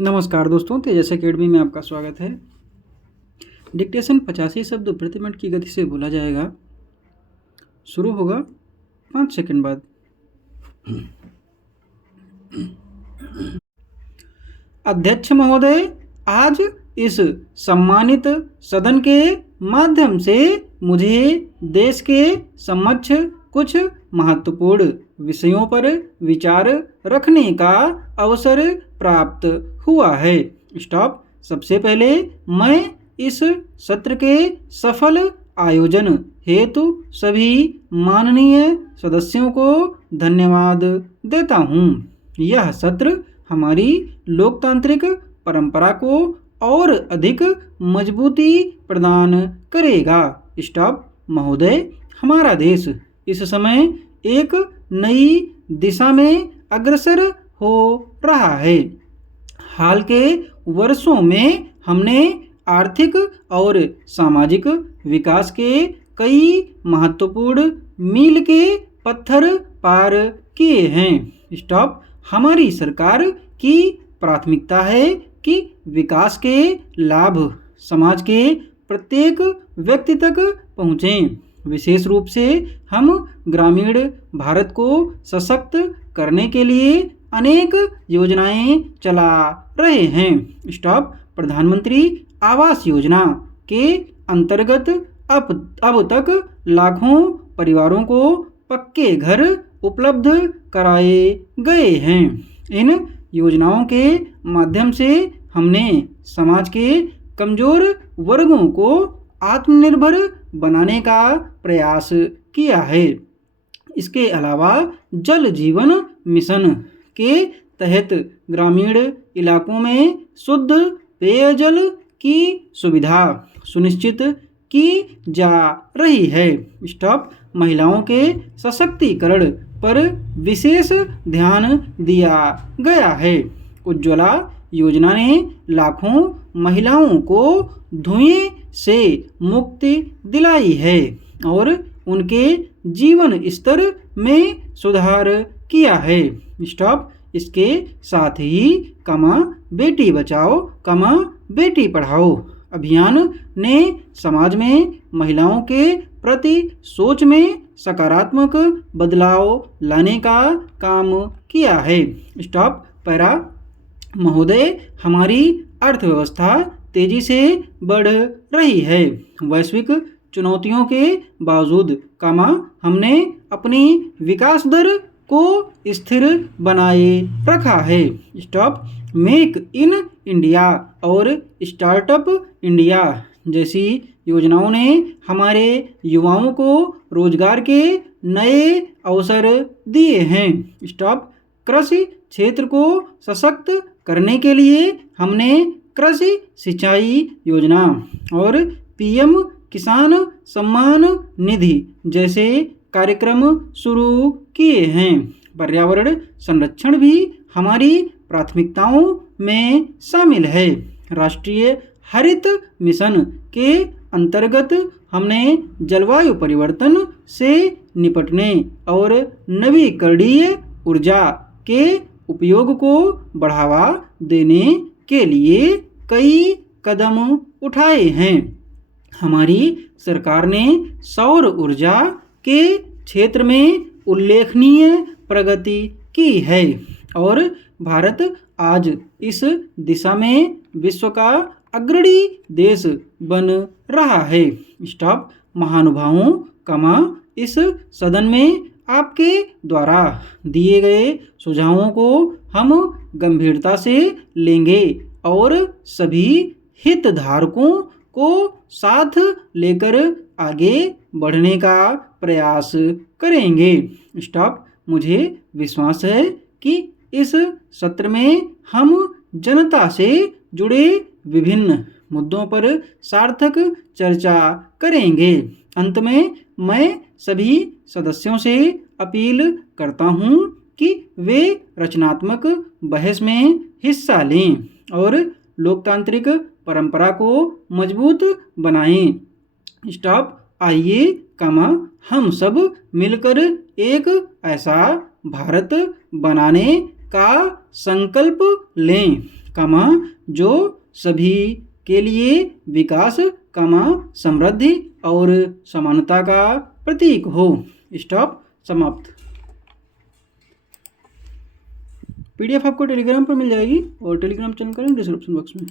नमस्कार दोस्तों, तेजस एकेडमी में आपका स्वागत है। डिक्टेशन 85 शब्द प्रति मिनट की गति से बोला जाएगा। शुरू होगा 5 सेकंड बाद। अध्यक्ष महोदय, आज इस सम्मानित सदन के माध्यम से मुझे देश के समक्ष कुछ महत्वपूर्ण विषयों पर विचार रखने का अवसर प्राप्त हुआ है। स्टॉप। सबसे पहले मैं इस सत्र के सफल आयोजन हेतु सभी माननीय सदस्यों को धन्यवाद देता हूँ। यह सत्र हमारी लोकतांत्रिक परंपरा को और अधिक मजबूती प्रदान करेगा। स्टॉप। महोदय, हमारा देश इस समय एक नई दिशा में अग्रसर हो रहा है। हाल के वर्षों में हमने आर्थिक और सामाजिक विकास के कई महत्वपूर्ण मील के पत्थर पार किए हैं। स्टॉप। हमारी सरकार की प्राथमिकता है कि विकास के लाभ समाज के प्रत्येक व्यक्ति तक पहुँचें। विशेष रूप से हम ग्रामीण भारत को सशक्त करने के लिए अनेक योजनाएं चला रहे हैं। स्टॉप। प्रधानमंत्री आवास योजना के अंतर्गत अब तक लाखों परिवारों को पक्के घर उपलब्ध कराए गए हैं। इन योजनाओं के माध्यम से हमने समाज के कमजोर वर्गों को आत्मनिर्भर बनाने का प्रयास किया है। इसके अलावा जल जीवन मिशन के तहत ग्रामीण इलाकों में शुद्ध पेयजल की सुविधा सुनिश्चित की जा रही है। स्टॉप। महिलाओं के सशक्तिकरण पर विशेष ध्यान दिया गया है। उज्ज्वला योजना ने लाखों महिलाओं को धुएं से मुक्ति दिलाई है और उनके जीवन स्तर में सुधार किया है। स्टॉप। इसके साथ ही बेटी बचाओ बेटी पढ़ाओ अभियान ने समाज में महिलाओं के प्रति सोच में सकारात्मक बदलाव लाने का काम किया है। स्टॉप। पैरा। महोदय, हमारी अर्थव्यवस्था तेजी से बढ़ रही है। वैश्विक चुनौतियों के बावजूद हमने अपनी विकास दर को स्थिर बनाए रखा है। स्टॉप। मेक इन इंडिया और स्टार्टअप इंडिया जैसी योजनाओं ने हमारे युवाओं को रोजगार के नए अवसर दिए हैं। स्टॉप। कृषि क्षेत्र को सशक्त करने के लिए हमने कृषि सिंचाई योजना और पीएम किसान सम्मान निधि जैसे कार्यक्रम शुरू किए हैं। पर्यावरण संरक्षण भी हमारी प्राथमिकताओं में शामिल है। राष्ट्रीय हरित मिशन के अंतर्गत हमने जलवायु परिवर्तन से निपटने और नवीकरणीय ऊर्जा के उपयोग को बढ़ावा देने के लिए कई कदम उठाए हैं। हमारी सरकार ने सौर ऊर्जा के क्षेत्र में उल्लेखनीय प्रगति की है और भारत आज इस दिशा में विश्व का अग्रणी देश बन रहा है। स्टॉप। महानुभावों, इस सदन में आपके द्वारा दिए गए सुझावों को हम गंभीरता से लेंगे और सभी हितधारकों को साथ लेकर आगे बढ़ने का प्रयास करेंगे। स्टॉप। मुझे विश्वास है कि इस सत्र में हम जनता से जुड़े विभिन्न मुद्दों पर सार्थक चर्चा करेंगे। अंत में मैं सभी सदस्यों से अपील करता हूं कि वे रचनात्मक बहस में हिस्सा लें और लोकतांत्रिक परंपरा को मजबूत बनाएं। स्टॉप। आइए हम सब मिलकर एक ऐसा भारत बनाने का संकल्प लें कामा जो सभी के लिए विकास, कामा समृद्धि और समानता का प्रतीक हो। स्टॉप, समाप्त। पीडीएफ आपको टेलीग्राम पर मिल जाएगी और टेलीग्राम चैनल का लिंक डिस्क्रिप्शन बॉक्स में।